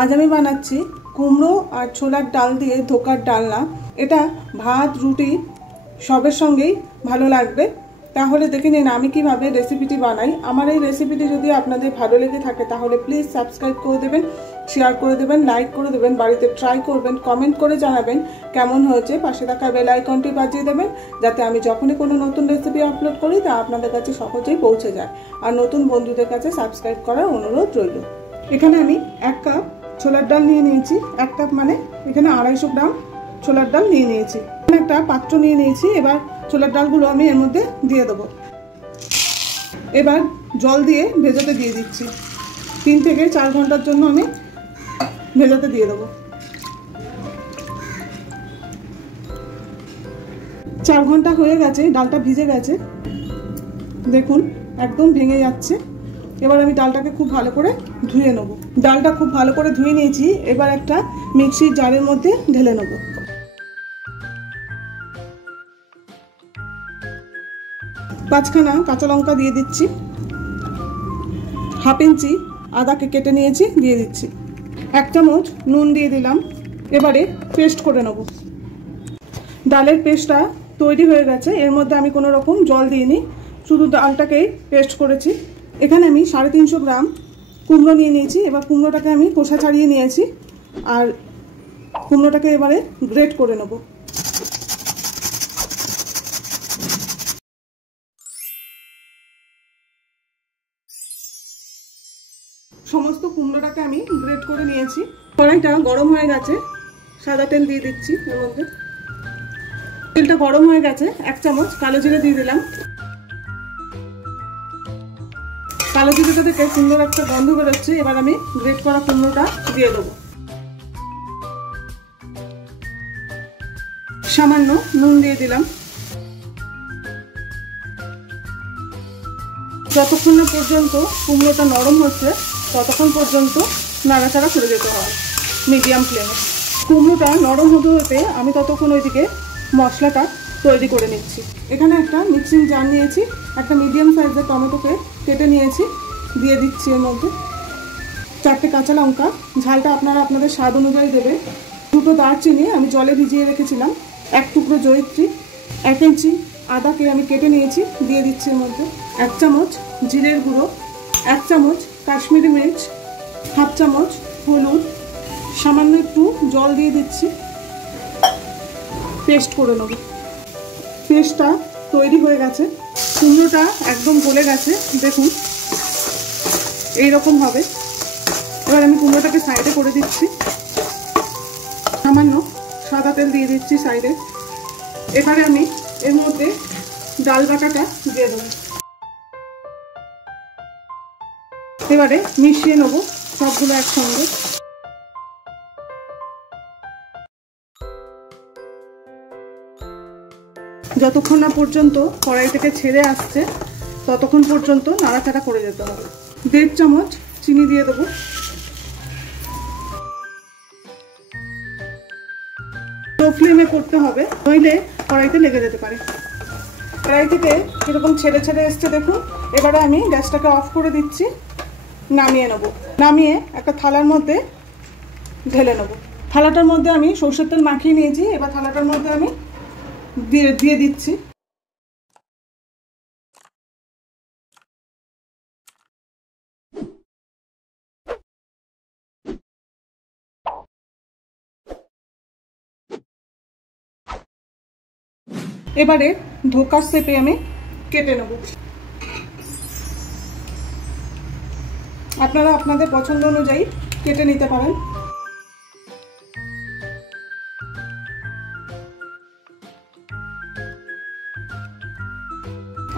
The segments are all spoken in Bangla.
আজ আমি বানাচ্ছি কুমড়ো আর ছোলার ডাল দিয়ে ধোকার ডালনা। এটা ভাত রুটি সবের সঙ্গেই ভালো লাগবে। তাহলে দেখে নিন আমি কিভাবে রেসিপিটি বানাই। আমার এই রেসিপিটি যদি আপনাদের ভালো লেগে থাকে তাহলে প্লিজ সাবস্ক্রাইব করে দেবেন, শেয়ার করে দেবেন, লাইক করে দেবেন, বাড়িতে ট্রাই করবেন, কমেন্ট করে জানাবেন কেমন হয়েছে। পাশে থাকা বেল আইকনটি বাজিয়ে দেবেন যাতে আমি যখনই কোনো নতুন রেসিপি আপলোড করি তা আপনাদের কাছে সহজেই পৌঁছে যায়। আর নতুন বন্ধুদের কাছে সাবস্ক্রাইব করার অনুরোধ রইল। এখানে আমি 1 কাপ ছোলার ডাল নিয়ে নিয়েছি। 1 কাপ মানে এখানে 250 গ্রাম ছোলার ডাল নিয়ে নিয়েছি। একটা পাত্র নিয়ে নিয়েছি। এবার ছোলার ডালগুলো আমি এর মধ্যে দিয়ে দেবো। এবার জল দিয়ে ভেজাতে দিয়ে দিচ্ছি। 3 থেকে 4 ঘন্টার জন্য আমি ভেজাতে দিয়ে দেবো। 4 ঘন্টা হয়ে গেছে, ডালটা ভিজে গেছে, দেখুন একদম ভেঙে যাচ্ছে। এবার আমি ডালটাকে খুব ভালো করে ধুয়ে নেব। ডালটা খুব ভালো করে ধুয়ে নিয়েছি। এবার একটা মিক্সির জারের মধ্যে ঢেলে নেব। 5খানা কাঁচা লঙ্কা দিয়ে দিচ্ছি। 1/2 ইঞ্চি আদাকে কেটে নিয়েছি, দিয়ে দিচ্ছি। 1 চামচ নুন দিয়ে দিলাম। এবারে পেস্ট করে নেব। ডালের পেস্টটা তৈরি হয়ে গেছে। এর মধ্যে আমি কোনো রকম জল দিইনি, শুধু ডালটাকেই পেস্ট করেছি। এখানে আমি 350 গ্রাম কুমড়ো নিয়ে নিয়েছি। এবার কুমড়োটাকে আমি খোসা ছাড়িয়ে নিয়েছি আর কুমড়োটাকে এবারে গ্রেট করে নেব। সমস্ত কুমড়োটাকে আমি গ্রেট করে নিয়েছি। কড়াইটা গরম হয়ে গেছে, সাদা তেল দিয়ে দিচ্ছি। এর মধ্যে তেলটা গরম হয়ে গেছে। 1 চামচ কালো জিরে দিয়ে দিলাম। কালো জিরেটা থেকে সুন্দর একটা গন্ধ বেরোচ্ছে। এবার আমি গ্রেট করা কুমড়োটা দিয়ে দেবো। সামান্য নুন দিয়ে দিলাম। যতক্ষণ না পর্যন্ত কুমড়োটা নরম হচ্ছে ততক্ষণ পর্যন্ত নাড়াচাড়া করে যেতে হবে মিডিয়াম ফ্লেমে। কুমড়োটা নরম হতে হতে আমি ততক্ষণ ওইদিকে মশলাটা তৈরি করে নিচ্ছি। এখানে একটা মিক্সিং জার নিয়েছি। একটা মিডিয়াম সাইজের টমেটোকে কেটে নিয়েছি, দিয়ে দিচ্ছি এর মধ্যে। 4টে কাঁচা লঙ্কা, ঝালটা আপনারা আপনাদের স্বাদ অনুযায়ী দেবেন। 2টো দারচিনি আমি জলে ভিজিয়ে রেখেছিলাম। 1 টুকরো জয়িত্রী। 1 ইঞ্চি আদাকে আমি কেটে নিয়েছি, দিয়ে দিচ্ছি এর মধ্যে। 1 চামচ জিরের গুঁড়ো, 1 চামচ কাশ্মীরি মির্চ, 1/2 চামচ হলুদ, সামান্য একটু জল দিয়ে দিচ্ছি। পেস্ট করে নেব। পেস্টটা তৈরি হয়ে গেছে। কুমড়োটা একদম গলে গেছে, দেখুন এইরকম হবে। এবার আমি কুমড়োটাকে সাইডে করে দিচ্ছি। সামান্য সাদা তেল দিয়ে দিচ্ছি সাইডে। এবারে আমি এর মধ্যে ডাল বাটাটা দিয়ে দেবো। এবারে মিশিয়ে নেব সবগুলো একসঙ্গে। যতক্ষণ না পর্যন্ত কড়াই থেকে ছেড়ে আসছে ততক্ষণ পর্যন্ত নাড়াচাড়া করে যেতে হবে। 1.5 চামচ চিনি দিয়ে দেবো। লো ফ্লেমে করতে হবে, নইলে কড়াইতে লেগে যেতে পারে। কড়াই থেকে এরকম ছেড়ে ছেড়ে এসছে, দেখুন। এবারে আমি গ্যাসটাকে অফ করে দিচ্ছি, নামিয়ে নেব। নামিয়ে একটা থালার মধ্যে ঢেলে নেব। থালাটার মধ্যে আমি সরষের তেল মাখিয়ে নিয়েছি। এবার থালাটার মধ্যে আমি দিয়ে দিচ্ছি। এবারে ধোকার শেপে আমি কেটে নেব। আপনারা আপনাদের পছন্দ অনুযায়ী কেটে নিতে পারেন।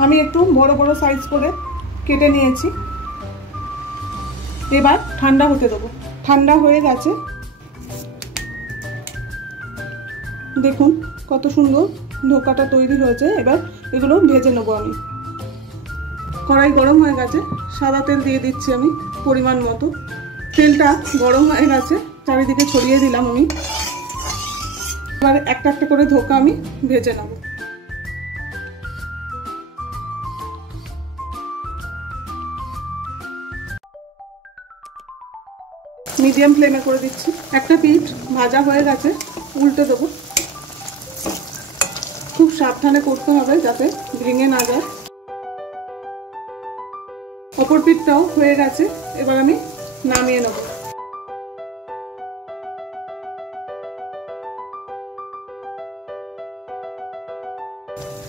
আমি একটু বড় বড় সাইজ করে কেটে নিয়েছি। এবার ঠান্ডা হতে দেবো। ঠান্ডা হয়ে গেছে, দেখুন কত সুন্দর ধোকাটা তৈরি হয়েছে। এবার এগুলো ভেজে নেবো আমি। কড়াই গরম হয়ে গেছে, সাদা তেল দিয়ে দিচ্ছি আমি পরিমাণ মতো। তেলটা গরম হয়ে গেছে, চারিদিকে ছড়িয়ে দিলাম আমি। এবার একটা একটা করে ধোকা আমি ভেজে নেব। মিডিয়াম ফ্লেমে করে দিচ্ছি। একটা পিঠ ভাজা হয়ে গেছে, উল্টে দেবো। খুব সাবধানে করতে হবে যাতে ভেঙে না যায়। অপর পিঠটাও হয়ে গেছে, এবার আমি নামিয়ে নেব।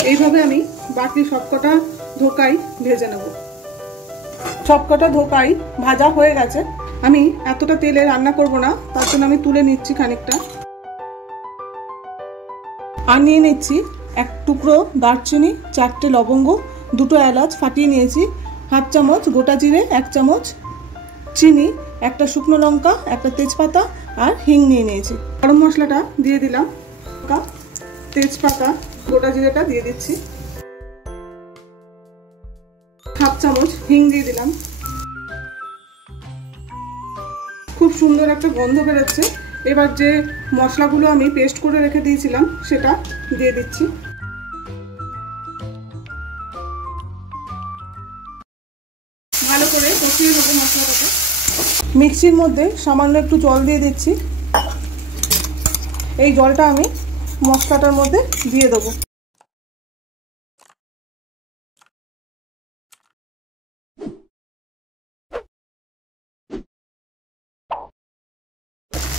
এইভাবে আমি বাকি সবকটা ধোকাই ভেজে নেব। সবকটা ধোকাই ভাজা হয়ে গেছে। আমি এতটা তেলে রান্না করব না, তার জন্য আমি তুলে নিচ্ছি খানিকটা। আর নিয়ে নিচ্ছি এক টুকরো দারচিনি, 4টে লবঙ্গ, 2টো এলাচ ফাটিয়ে নিয়েছি, হাফ চামচ গোটা জিরে, 1 চামচ চিনি, একটা শুকনো লঙ্কা, একটা তেজপাতা আর হিং নিয়ে নিয়েছি। গরম মশলাটা দিয়ে দিলাম, তেজপাতা, গোটা জিরেটা দিয়ে দিচ্ছি, হাফ চামচ হিং দিয়ে দিলাম। খুব সুন্দর একটা গন্ধ বেরোচ্ছে। এবার যে মশলাগুলো আমি পেস্ট করে রেখে দিয়েছিলাম সেটা দিয়ে দিচ্ছি। ভালো করে কষিয়ে নেবো মশলাটাকে। মিক্সির মধ্যে সামান্য একটু জল দিয়ে দিচ্ছি। এই জলটা আমি মশলাটার মধ্যে দিয়ে দেবো।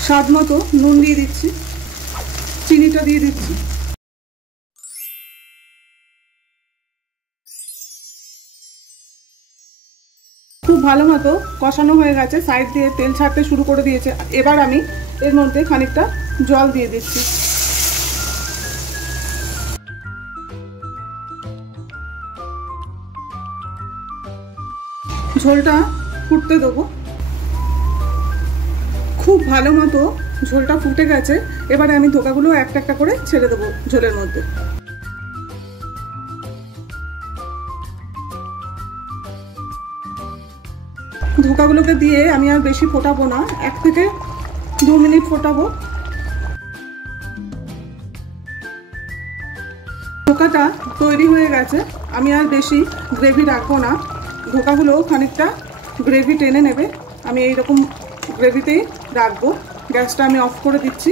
স্বাদ মতো নুন দিয়ে দিচ্ছি, চিনিটা দিয়ে দিচ্ছি। খুব ভালো মতো কষানো হয়ে গেছে, সাইড দিয়ে তেল ছাড়তে শুরু করে দিয়েছে। এবার আমি এর মধ্যে খানিকটা জল দিয়ে দিচ্ছি। ঝোলটা ফুটতে দেবো। খুব ভালো মতো ঝোলটা ফুটে গেছে। এবারে আমি ধোকাগুলো একটা একটা করে ছেড়ে দেবো ঝোলের মধ্যে। ধোকাগুলোকে দিয়ে আমি আর বেশি ফোটাবো না, 1 থেকে 2 মিনিট ফোটাবো। ধোকাটা তৈরি হয়ে গেছে, আমি আর বেশি গ্রেভি রাখবো না। ধোকাগুলো খানিকটা গ্রেভি টেনে নেবে, আমি এইরকম গ্রেভিতেই রাখবো। গ্যাসটা আমি অফ করে দিচ্ছি।